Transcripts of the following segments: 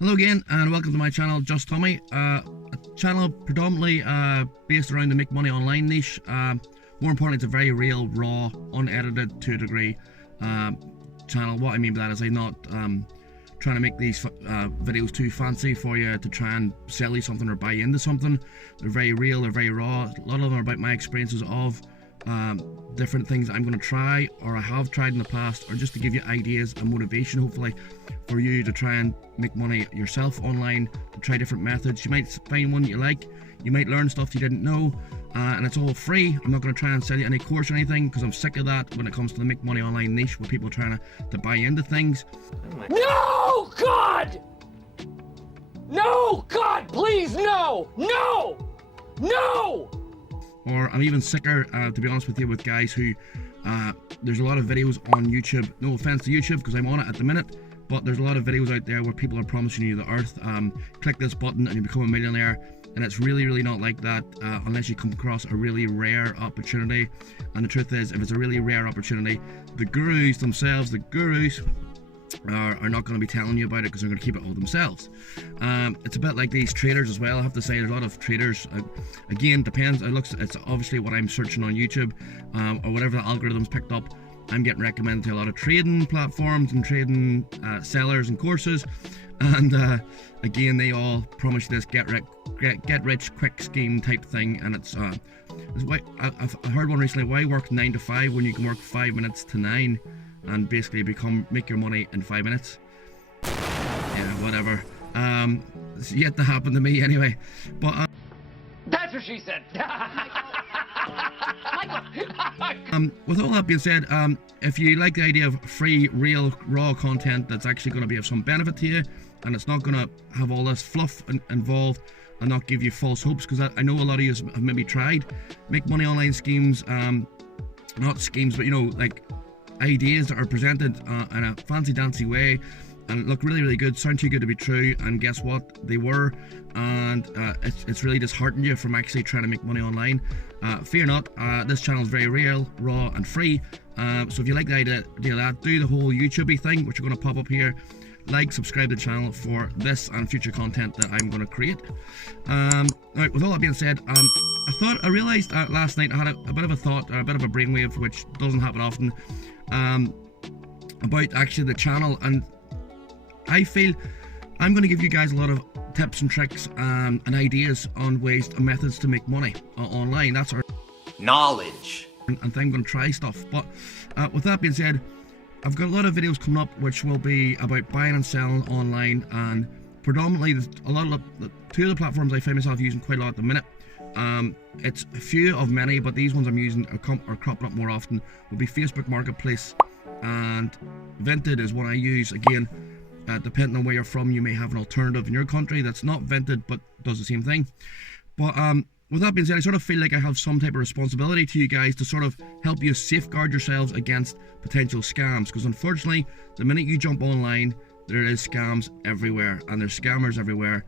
Hello again and welcome to my channel, Just Tommy. A channel predominantly based around the make money online niche. More importantly, it's a very real, raw, unedited to a degree channel. What I mean by that is I'm not trying to make these videos too fancy for you to try and sell you something or buy into something. They're very real, they're very raw. A lot of them are about my experiences of different things I'm going to try or I have tried in the past, or just to give you ideas and motivation hopefully for you to try and make money yourself online, to try different methods. You might find one that you like, you might learn stuff you didn't know, and it's all free. I'm not going to try and sell you any course or anything, because I'm sick of that when it comes to the make money online niche, where people are trying to buy into things. No, God! No, God, please, no! No! No! Or I'm even sicker, to be honest with you, with guys who, there's a lot of videos on YouTube, no offense to YouTube because I'm on it at the minute, but there's a lot of videos out there where people are promising you the earth. Click this button and you become a millionaire, and it's really not like that unless you come across a really rare opportunity. And the truth is, if it's a really rare opportunity, the gurus themselves, are not going to be telling you about it, because they're going to keep it all themselves. It's a bit like these traders as well. I have to say, there's a lot of traders, again, depends, it's obviously what I'm searching on YouTube, or whatever the algorithm's picked up. I'm getting recommended to a lot of trading platforms and trading sellers and courses, and again, they all promise you this get rich quick scheme type thing, and it's why I've heard one recently: why work 9 to 5 when you can work 5 minutes to 9 and basically make your money in 5 minutes? Yeah, whatever. It's yet to happen to me anyway, but That's what she said. with all that being said, if you like the idea of free, real, raw content that's actually going to be of some benefit to you, and it's not going to have all this fluff involved and not give you false hopes, because I know a lot of you have maybe tried make money online schemes, not schemes, but like ideas that are presented in a fancy dancy way and look really good, sound too good to be true, and guess what, they were, and it's really disheartened you from actually trying to make money online. Fear not, this channel is very real, raw and free, so if you like the idea of that, do the whole YouTube thing, which are going to pop up here. Like, subscribe to the channel for this and future content that I'm going to create. Right, with all that being said, I realized last night I had a bit of a thought, or a bit of a brainwave, which doesn't happen often, about actually the channel, and I feel I'm going to give you guys a lot of tips and tricks and ideas on ways and methods to make money online. That's our knowledge, and I'm going to try stuff. But with that being said, I've got a lot of videos coming up which will be about buying and selling online, and predominantly two of the platforms I find myself using quite a lot at the minute. It's a few of many, but these ones I'm using are cropping up more often, will be Facebook Marketplace, and Vinted is what I use. Again, depending on where you're from, you may have an alternative in your country that's not Vinted but does the same thing. But with that being said, I sort of feel like I have some type of responsibility to you guys to sort of help you safeguard yourselves against potential scams, because unfortunately, the minute you jump online, there is scams everywhere and there's scammers everywhere,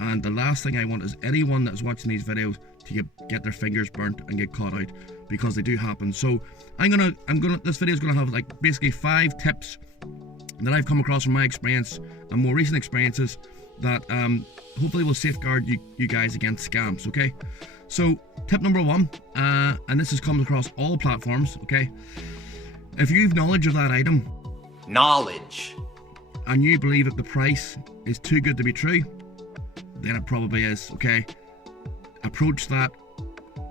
and the last thing I want is anyone that's watching these videos to get their fingers burnt and get caught out, because they do happen. So this video is gonna have like basically 5 tips that I've come across from my experience and more recent experiences that hopefully will safeguard you guys against scams. Okay, so tip number 1, and this has come across all platforms, okay, if you have knowledge of that item, and you believe that the price is too good to be true, then it probably is. Okay, approach that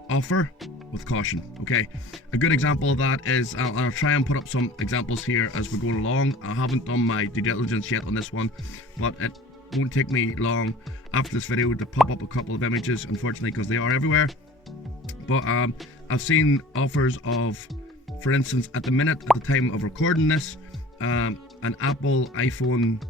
offer with caution. Okay, a good example of that is, I'll try and put up some examples here as we're going along. I haven't done my due diligence yet on this one, but it won't take me long after this video to pop up a couple of images, unfortunately, because they are everywhere. But I've seen offers of, for instance, at the time of recording this, an Apple iPhone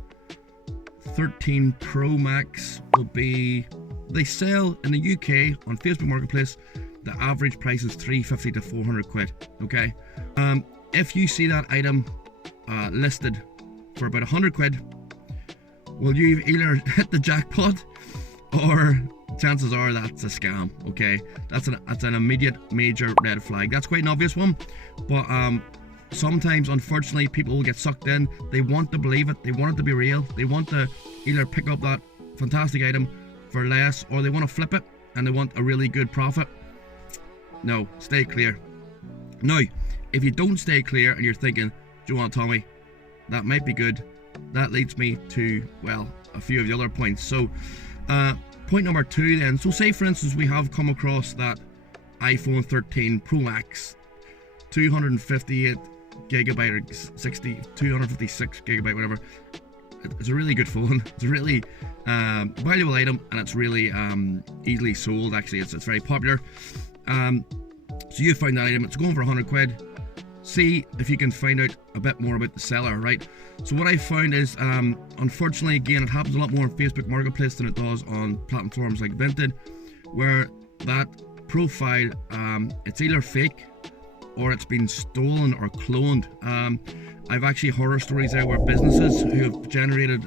13 Pro Max will be, they sell in the UK on Facebook Marketplace, the average price is 350 to 400 quid. Okay, if you see that item listed for about 100 quid, well, you've either hit the jackpot, or chances are that's a scam. Okay, that's an immediate major red flag. That's quite an obvious one, but sometimes, unfortunately, people will get sucked in. They want to believe it. They want it to be real. They want to either pick up that fantastic item for less, or they want to flip it and they want a really good profit. No, stay clear. Now, if you don't stay clear and you're thinking, do you want Tommy, that might be good, that leads me to, well, a few of the other points. So point number 2 then, so say for instance we have come across that iPhone 13 Pro Max 258 gigabyte or 256 gigabyte, whatever. It's a really good phone. It's a really valuable item, and it's really easily sold. Actually, it's very popular. So you find that item, it's going for 100 quid. See if you can find out a bit more about the seller, right? So what I found is, unfortunately, again, it happens a lot more on Facebook Marketplace than it does on platforms like Vinted, where that profile, it's either fake or it's been stolen or cloned. I've actually horror stories there where businesses who have generated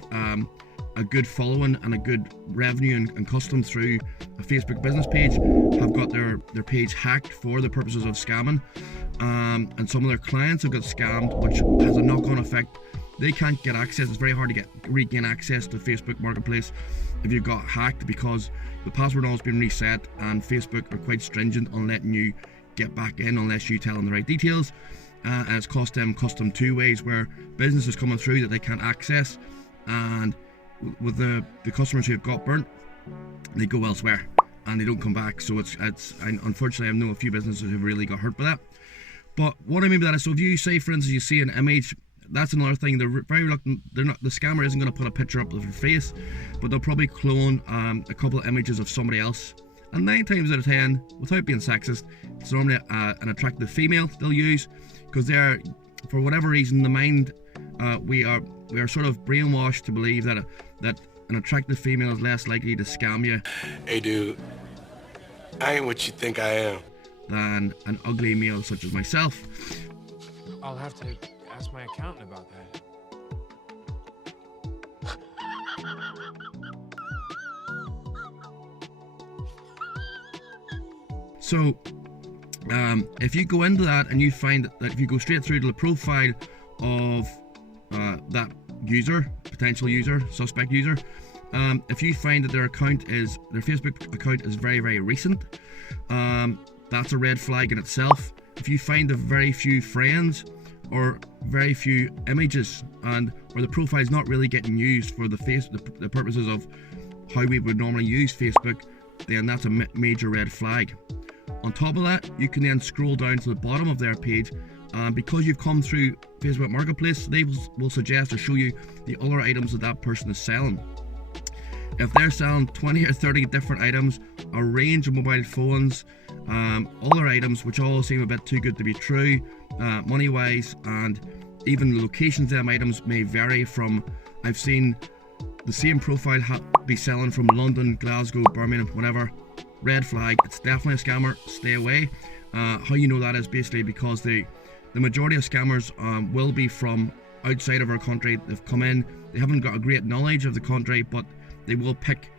a good following and a good revenue and custom through a Facebook business page have got their page hacked for the purposes of scamming, and some of their clients have got scammed, which has a knock-on effect. They can't get access. It's very hard to regain access to Facebook Marketplace if you got hacked, because the password has been reset, and Facebook are quite stringent on letting you get back in unless you tell them the right details, and it's cost them custom two-ways where businesses coming through that they can't access, and with the customers who have got burnt, they go elsewhere and they don't come back. So it's unfortunately, I know a few businesses who really got hurt by that. But what I mean by that is, so if you say for instance you see an image, that's another thing, they're very reluctant. The scammer isn't going to put a picture up of your face, but they'll probably clone a couple of images of somebody else, and 9 times out of 10, without being sexist, it's normally an attractive female they'll use, because they're, for whatever reason, the mind, we are sort of brainwashed to believe that an attractive female is less likely to scam you. Hey dude, I ain't what you think I am. Than an ugly male such as myself. I'll have to ask my accountant about that. So if you go into that and you find that if you go straight through to the profile of that user, potential user, suspect user, if you find that their Facebook account is very, very recent, that's a red flag in itself. If you find a very few friends or very few images, and where the profile is not really getting used for the purposes of how we would normally use Facebook, then that's a major red flag. On top of that, you can then scroll down to the bottom of their page, and because you've come through Facebook Marketplace, they will suggest or show you the other items that person is selling. If they're selling 20 or 30 different items, a range of mobile phones, other items which all seem a bit too good to be true, money wise, and even the locations of them items may vary from, I've seen the same profile be selling from London, Glasgow, Birmingham, whatever. Red flag, it's definitely a scammer, stay away. How you know that is basically because the majority of scammers will be from outside of our country. They've come in, they haven't got a great knowledge of the country, but they will pick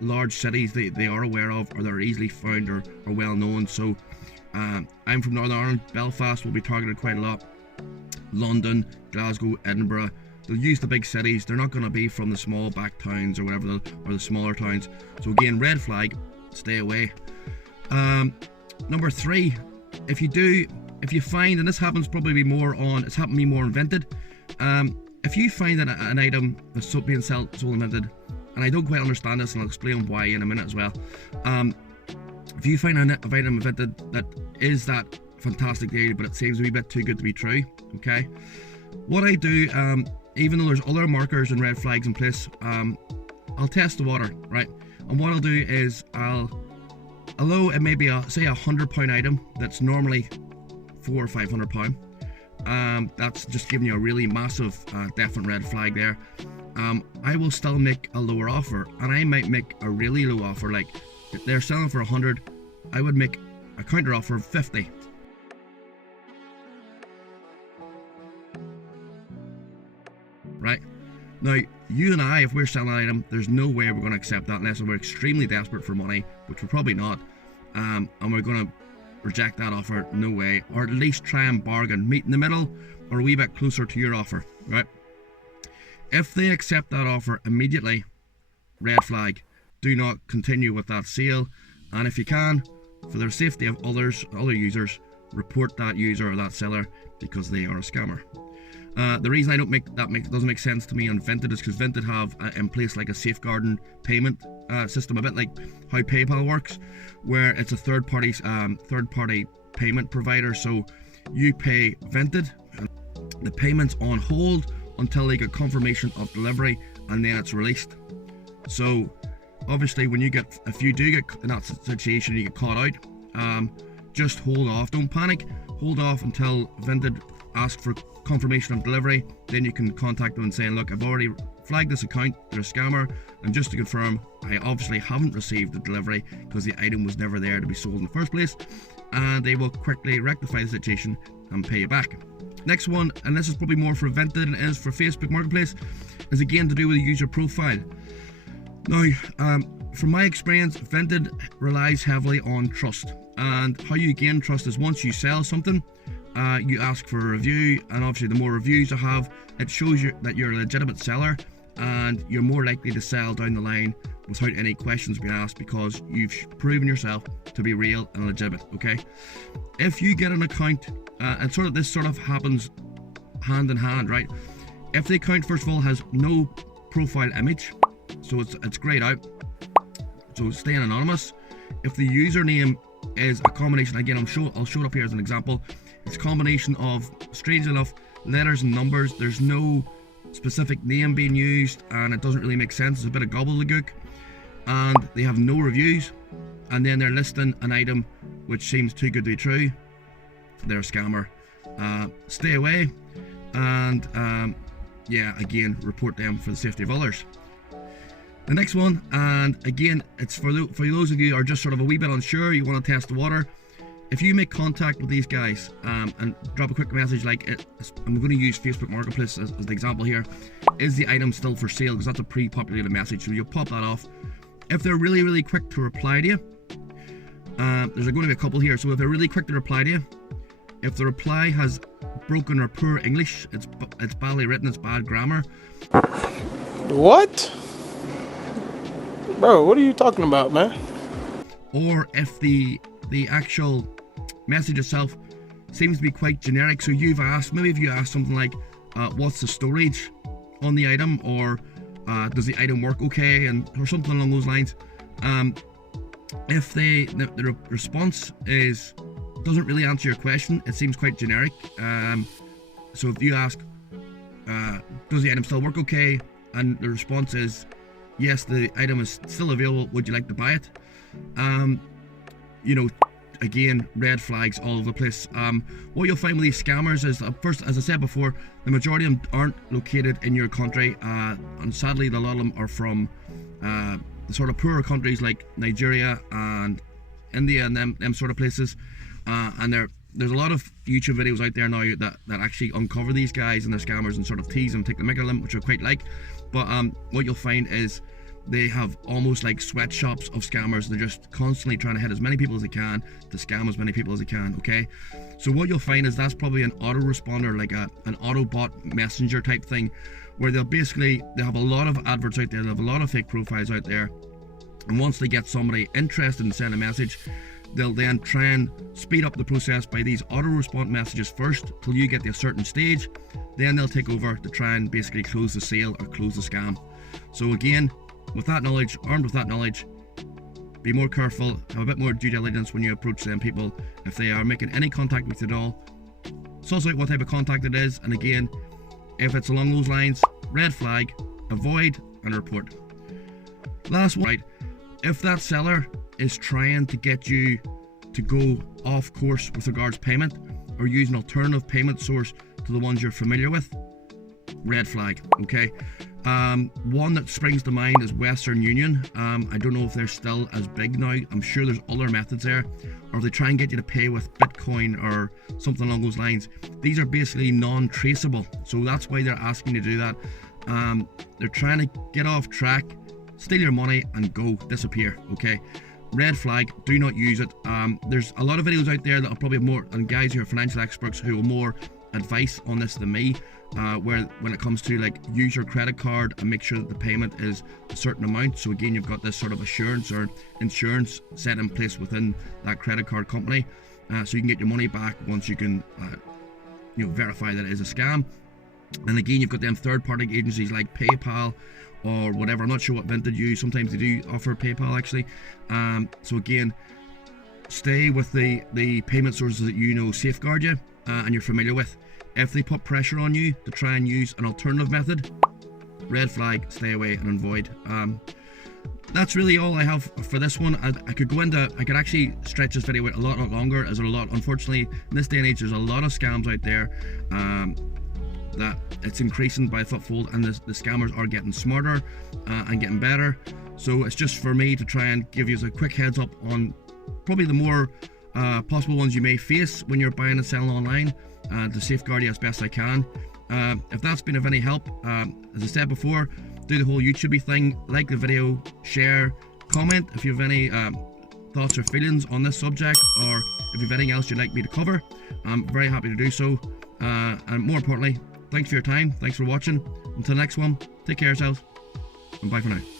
large cities they are aware of, or they're easily found or well known. So I'm from Northern Ireland. Belfast will be targeted quite a lot. London, Glasgow, Edinburgh, they'll use the big cities. They're not going to be from the small back towns or whatever, or the smaller towns. So again, red flag, stay away. Number 3, if you find, and this happens probably more on, it's happened to me more on Vinted, if you find that an item that's being sold on Vinted, and I don't quite understand this, and I'll explain why in a minute as well. If you find an item Vinted that is that fantastic deal, but it seems a wee bit too good to be true, okay, what I do, even though there's other markers and red flags in place, I'll test the water, right? And what I'll do is although it may be say £100 item that's normally £400 or £500, that's just giving you a really massive definite red flag there. I will still make a lower offer, and I might make a really low offer. Like if they're selling for 100, I would make a counter offer of 50. Right? Now, you and I, if we're selling an item, there's no way we're going to accept that unless we're extremely desperate for money, which we're probably not, and we're going to reject that offer, no way, or at least try and bargain, meet in the middle, or a wee bit closer to your offer, right? If they accept that offer immediately, red flag, do not continue with that sale. And if you can, for the safety of other users, report that user or that seller because they are a scammer. The reason I don't doesn't make sense to me on Vinted is because Vinted have in place like a safeguarding payment system, a bit like how PayPal works, where it's a third party payment provider. So you pay Vinted, and the payment's on hold until they get confirmation of delivery, and then it's released. So obviously, if you do get in that situation, you get caught out. Just hold off. Don't panic. Hold off until Vinted asks for confirmation of delivery. Then you can contact them and say, look, I've already flagged this account. They're a scammer, and just to confirm, I obviously haven't received the delivery because the item was never there to be sold in the first place. And they will quickly rectify the situation and pay you back. Next one, and this is probably more for Vinted than it is for Facebook Marketplace, is again to do with the user profile. Now, from my experience, Vinted relies heavily on trust, and how you gain trust is once you sell something, you ask for a review, and obviously the more reviews you have, it shows you that you're a legitimate seller, and you're more likely to sell down the line without any questions being asked because you've proven yourself to be real and legitimate. Okay, if you get an account, and this sort of happens hand in hand, right? If the account first of all has no profile image, so it's grayed out, so staying anonymous. If the username is a combination, again I'll show it up here as an example, it's a combination of, strangely enough, letters and numbers. There's no specific name being used, and it doesn't really make sense. It's a bit of gobbledygook, and they have no reviews, and then they're listing an item which seems too good to be true. They're a scammer. Stay away, and yeah, again, report them for the safety of others. The next one, and again, it's for those of you who are just sort of a wee bit unsure, you want to test the water. If you make contact with these guys and drop a quick message like, I'm going to use Facebook Marketplace as the example here, is the item still for sale? Because that's a pre-populated message, so you'll pop that off. If they're really, really quick to reply to you, there's going to be a couple here, so if they're really quick to reply to you, if the reply has broken or poor English, it's badly written, it's bad grammar. What? Bro, what are you talking about, man? Or if the actual message itself seems to be quite generic, so maybe if you ask something like, what's the storage on the item, or does the item work okay, or something along those lines. If the response doesn't really answer your question, it seems quite generic. So if you ask, does the item still work okay, and the response is, yes, the item is still available, would you like to buy it? Again, red flags all over the place. What you'll find with these scammers is, first, as I said before, the majority of them aren't located in your country, and sadly, a lot of them are from the sort of poorer countries like Nigeria and India and them sort of places. And there's a lot of YouTube videos out there now that actually uncover these guys and their scammers and sort of tease them, take the mick out of them, which I quite like. But what you'll find is they have almost like sweatshops of scammers. They're just constantly trying to hit as many people as they can to scam as many people as they can. Okay, so what you'll find is that's probably an autoresponder, like an Autobot messenger type thing, where they have a lot of adverts out there, they have a lot of fake profiles out there, and once they get somebody interested in sending a message, they'll then try and speed up the process by these autorespond messages first till you get to a certain stage. Then they'll take over to try and basically close the sale or close the scam. So again, armed with that knowledge, be more careful, have a bit more due diligence when you approach them people. If they are making any contact with you at all, suss out what type of contact it is, and again, if it's along those lines, red flag, avoid and report. Last one, right? If that seller is trying to get you to go off course with regards payment, or use an alternative payment source to the ones you're familiar with, red flag. Okay, one that springs to mind is Western Union. I don't know if they're still as big now. I'm sure there's other methods there, or if they try and get you to pay with Bitcoin or something along those lines. These are basically non-traceable, so that's why they're asking you to do that. They're trying to get off track, steal your money and go disappear. Okay, red flag, do not use it. There's a lot of videos out there that are probably more, and guys who are financial experts who will more advice on this than me, where when it comes to like use your credit card and make sure that the payment is a certain amount. So again, you've got this sort of assurance or insurance set in place within that credit card company, so you can get your money back once you can verify that it is a scam. And again, you've got them third-party agencies like PayPal or whatever. I'm not sure what Vinted use. Sometimes they do offer PayPal actually. So again, stay with the payment sources that you know safeguard you and you're familiar with. If they put pressure on you to try and use an alternative method, red flag, stay away and avoid. That's really all I have for this one. I could actually stretch this video out a lot longer. Unfortunately, in this day and age, there's a lot of scams out there that it's increasing by a footfold, and the scammers are getting smarter and getting better. So it's just for me to try and give you a quick heads up on probably the more possible ones you may face when you're buying and selling online, to safeguard you as best I can. If that's been of any help, as I said before, do the whole YouTubey thing, like the video, share, comment if you have any thoughts or feelings on this subject, or if you have anything else you'd like me to cover. I'm very happy to do so, and more importantly, thanks for your time, thanks for watching. Until the next one, take care of yourselves, and bye for now.